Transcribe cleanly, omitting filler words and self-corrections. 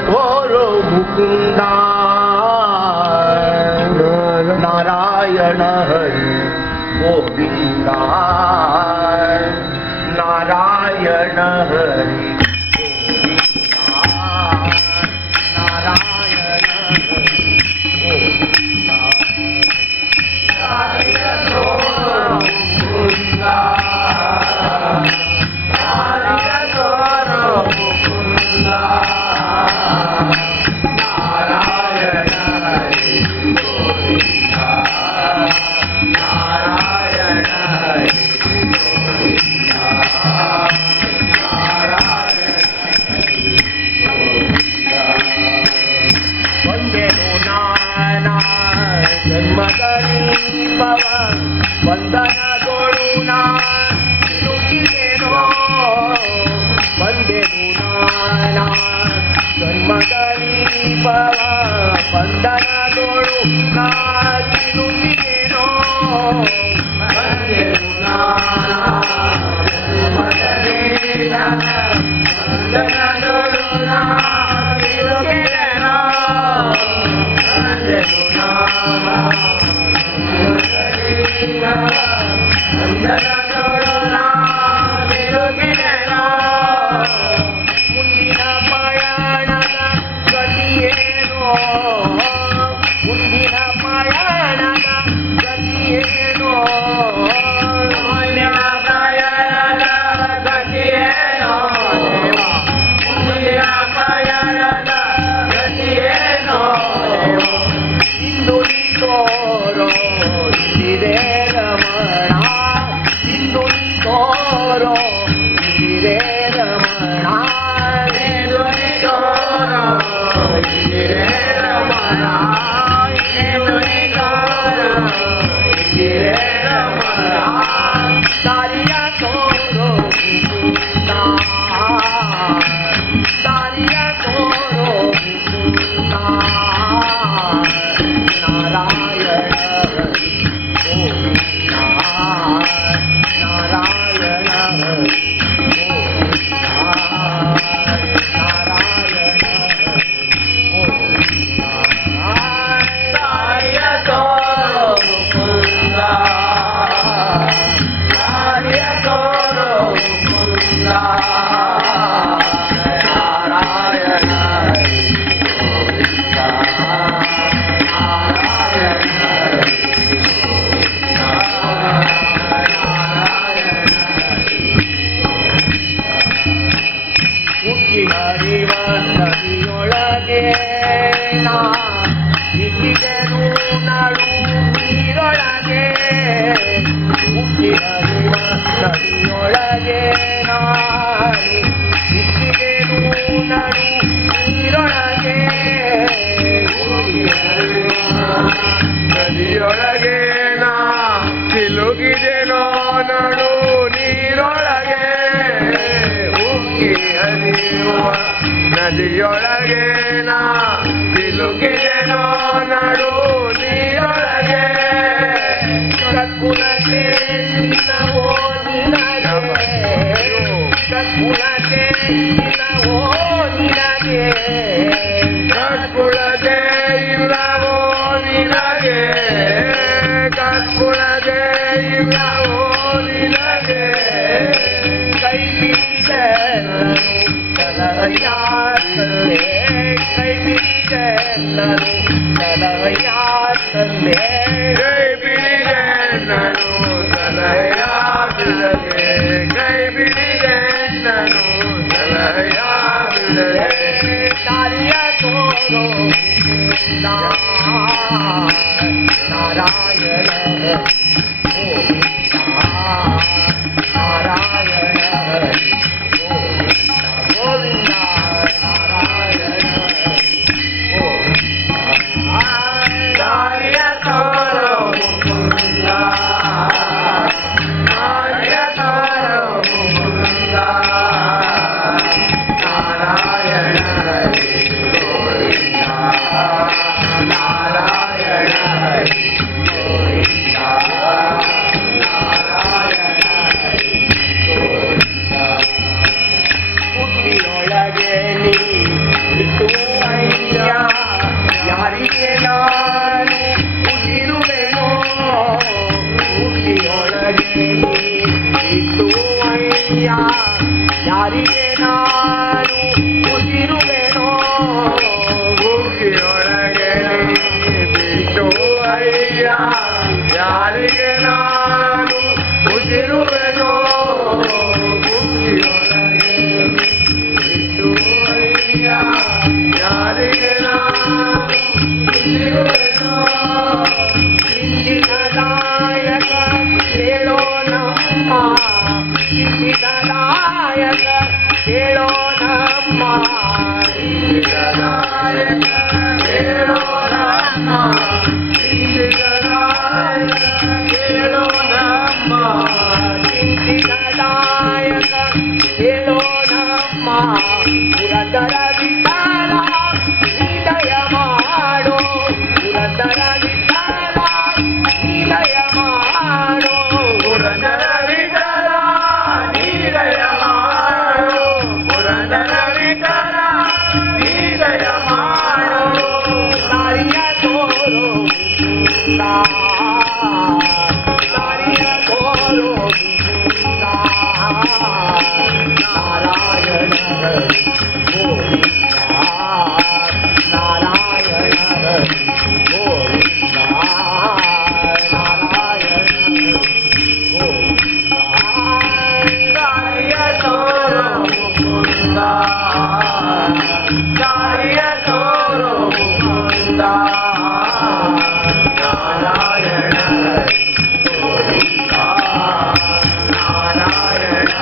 थोरो मुकुंदा नारायण हरी गोविंदा नारायण हरी वंदना जोडूना लुकिलेनो वंदे गुणाना जन्मदली बाबा वंदना जोडूना लुकिलेनो वंदे गुणाना जन्मदली वंदना जोडूना लुकिलेनो वंदे गुणाना ಮುಂದಿನ ಪಯಣದ ಗತಿಯೇನೋ ಮುಂದಿನ ಪಯಣದ ಗತಿಯೇನೋ ಮುಂದಿನ ಪಯಣದ ಗತಿಯೇನೋ ಮುಂದಿನ ಪಯಣದ ಗತಿಯೇನೋ ಇಂದು ನೀ ತೋರೋ ಇಲ್ಲಿದೆ ರಮಣ ಇಂದು ನೀ ತೋರೋ ಇಲ್ಲಿದೆ ರಮಣ ಇಂದು ನೀ ತೋರೋ ಇಲ್ಲಿದೆ ರಮಣ ಇಂದು ನೀ ತೋರೋ ಇಲ್ಲಿದೆ ರಮಣ ದಾರಿಯ ತೋರೋ ದಾರಿಯ ತೋರೋ ನಾರಾಯಣ ನದಿಯೊಳಗೆ ನಾ ಸಿಕ್ಕಿದೆನು ನಡು ನೀರೊಳಗೆ ಉಕ್ಕಿ ಹರಿವ ನದಿಯೊಳಗೆ ನಾನು ಸಿಕ್ಕಿದೆನು ನಡು ನೀರೊಳಗೆ ನದಿಯೊಳಗೆ ನಾ ಸಿಲುಕಿದೆನೋ ನಡು ನೀರೊಳಗೆ ಉಕ್ಕಿ ಹರಿಯುವ ನದಿಯೊಳಗೆ ನಾ ಸಿಲುಕಿದೆನೋ ನಡು ನೀರೊಳಗೆ ಕಕ್ಕುಲತೆ ನಿನ್ನವೋ ನಿನಗೆ ಕಕ್ಕುಲತೆ ನಿನ್ನವೋ ನಿನಗೆ ಕಕ್ಕುಲತೆ ಇಲ್ಲವೋ ನಿನಗೆ ಕಕ್ಕುಲತೆ ಇಲ್ಲವೋ ನಿನಗೆ ಕೈ ಬಿಡಿದೆ ತಲಯಾತಲೆ ಕೈ ಬಿಡಿದೆ ನಾನು ತಲಯಾತಲೆ ಕೈ ಬಿಡಿದೆ ನಾನು ತಲಯಾತಲೆ ಕೈ ಬಿಡಿದೆ ನಾನು ತಲಯಾತಲೆ ದಾರಿಯ ತೋರೋ ನಾರಾಯಣ ನಾನು ಉಸಿರುವೆನೋ ಬುಗ್ಗಿಯೊಳಗೆ ಬಿಟ್ಟು ಅಯ್ಯ ಯಾರಿಗೆ ನಾನು ಉಸಿರುವೆನೋ ಬುಗ್ಗಿಯೊಳಗೆ ಬಿಟ್ಟು ಅಯ್ಯ ಯಾರಿಗೆ ನಾನು ಉಸಿರುವೆನೋ ಇಂದಿನದಾಯಕ ಹೇಳೋ ನಮ್ಮ ಇಂದಿನದಾಯಕ ಹೇಳೋ ನಮ್ಮ ಇಂದಿನದಾಯಕ ಹೇಳೋ ನಮ್ಮ ಇಂದಿನದಾಯಕ ಹೇಳೋ ನಮ್ಮ ಇಂದಿನದಾಯಕ ಹೇಳೋ ನಮ್ಮ ಪುರಂದರ ವಿಠಲ ಹೃದಯ ಮಾಡೋ ಪುರಂದರ ವಿಠಲ ಹೃದಯ ಮಾಡೋ ಪುರಂದರ ವಿಠಲ ಹೃದಯ ಮಾಡೋ ಪುರಂದರ ವಿಠಲ ಹೃದಯ ಮಾಡೋ ದಾರಿಯ ತೋರೋ ದಾರಿಯ ತೋರೋ ನಾರಾಯಣ ಗೋವಿಂದ ನಾರಾಯಣ ಗೋವಿಂದ ನಾರಾಯಣ ಗೋವಿಂದ ದಾರಿಯ ತೋರೋ ಮುಕುಂದ ದಾರಿಯ ತೋರೋ ಮುಕುಂದ ನಾರಾಯಣ ಗೋವಿಂದ ನಾರಾಯಣ